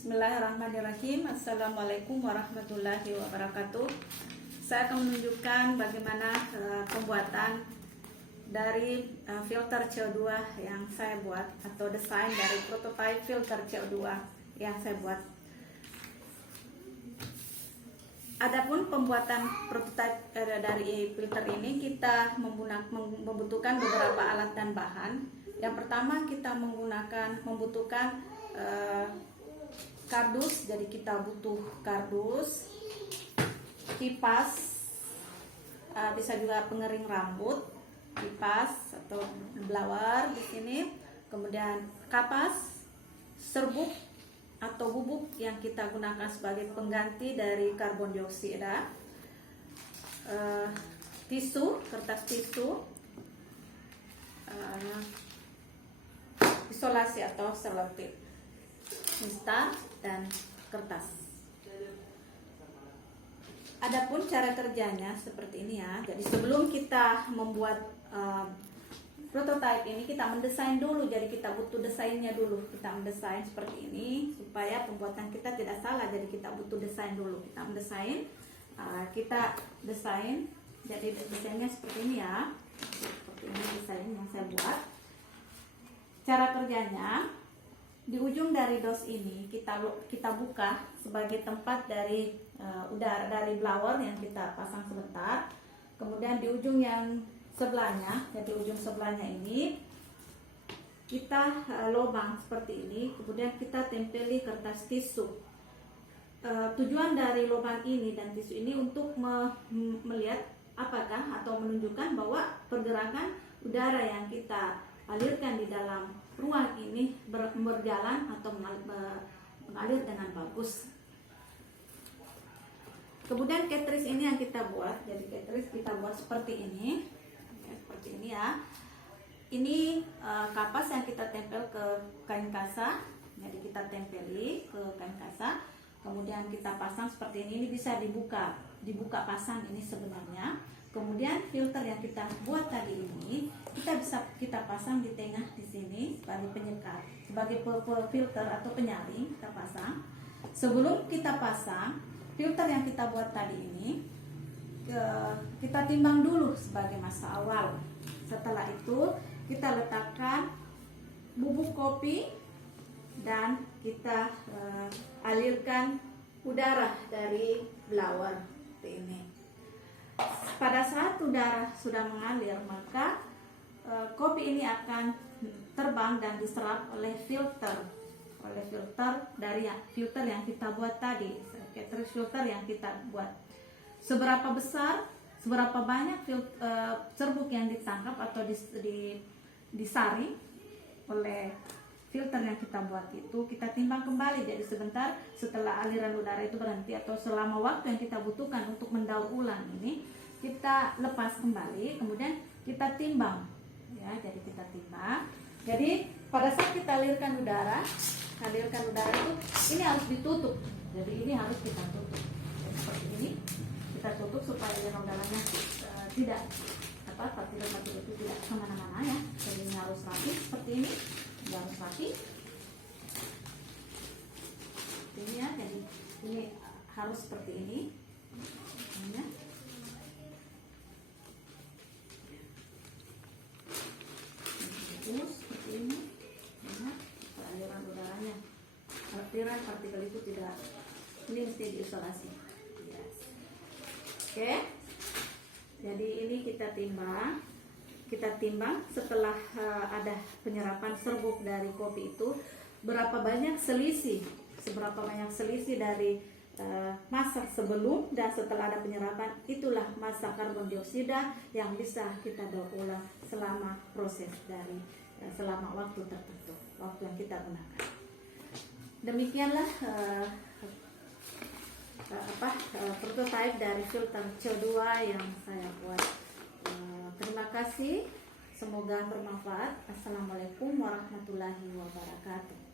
Bismillahirrahmanirrahim. Assalamualaikum warahmatullahi wabarakatuh. Saya akan menunjukkan bagaimana pembuatan dari filter CO2 yang saya buat, atau desain dari prototipe filter CO2 yang saya buat. Adapun pembuatan prototipe dari filter ini, kita membutuhkan beberapa alat dan bahan. Yang pertama, kita membutuhkan kardus, jadi kita butuh kardus, kipas, bisa juga pengering rambut, kipas atau blower di sini, kemudian kapas, serbuk atau bubuk yang kita gunakan sebagai pengganti dari karbon dioksida, tisu, kertas tisu, isolasi atau selotip, instan, dan kertas. Adapun cara kerjanya seperti ini ya. Jadi sebelum kita membuat prototipe ini, kita mendesain dulu. Jadi kita butuh desainnya dulu. Kita mendesain seperti ini supaya pembuatan kita tidak salah. Jadi kita butuh desain dulu. Kita mendesain, kita desain. Jadi desainnya seperti ini ya. Seperti ini desain yang saya buat. Cara kerjanya, di ujung dari dos ini kita buka sebagai tempat dari udara dari blower yang kita pasang sebentar. Kemudian di ujung yang sebelahnya, jadi ujung sebelahnya ini kita lubang seperti ini. Kemudian kita tempeli kertas tisu. Tujuan dari lubang ini dan tisu ini untuk melihat apakah atau menunjukkan bahwa pergerakan udara yang kita alirkan di dalam ruang ini berjalan atau mengalir dengan bagus. Kemudian cartridge ini yang kita buat, jadi cartridge kita buat seperti ini, ya, seperti ini ya. Ini kapas yang kita tempel ke kain kasa, jadi kita tempeli ke kain kasa. Kemudian kita pasang seperti ini bisa dibuka pasang ini sebenarnya. Kemudian filter yang kita buat tadi ini kita pasang di tengah di sini sebagai penyekat, sebagai filter atau penyaring kita pasang. Sebelum kita pasang filter yang kita buat tadi ini, kita timbang dulu sebagai masa awal. Setelah itu kita letakkan bubuk kopi dan kita alirkan udara dari blower seperti ini. Pada saat udara sudah mengalir, maka kopi ini akan terbang dan diserap oleh filter dari filter yang kita buat tadi, cartridge filter yang kita buat. Seberapa besar, seberapa banyak serbuk yang ditangkap atau disaring oleh filter yang kita buat itu, kita timbang kembali. Jadi sebentar setelah aliran udara itu berhenti atau selama waktu yang kita butuhkan untuk mendaur ulang ini, kita lepas kembali, kemudian kita timbang ya. Jadi kita timbang. Jadi pada saat kita alirkan udara itu ini harus ditutup. Jadi ini harus kita tutup. Jadi seperti ini kita tutup supaya aliran udaranya tidak partikel-partikel itu tidak kemana-mana ya. Jadi ini harus rapi seperti ini. Harus rapi ini ya. Jadi ini harus seperti ini ya. Seperti ini ya, aliran udaranya, aliran partikel itu tidak, ini mesti diisolasi ya. Oke, jadi ini kita timbang setelah ada penyerapan serbuk dari kopi itu, seberapa banyak selisih dari masa sebelum dan setelah ada penyerapan. Itulah masa karbon dioksida yang bisa kita daur ulang selama proses dari selama waktu tertentu, waktu yang kita gunakan. Demikianlah prototipe dari filter CO2 yang saya buat. Terima kasih, semoga bermanfaat. Assalamualaikum warahmatullahi wabarakatuh.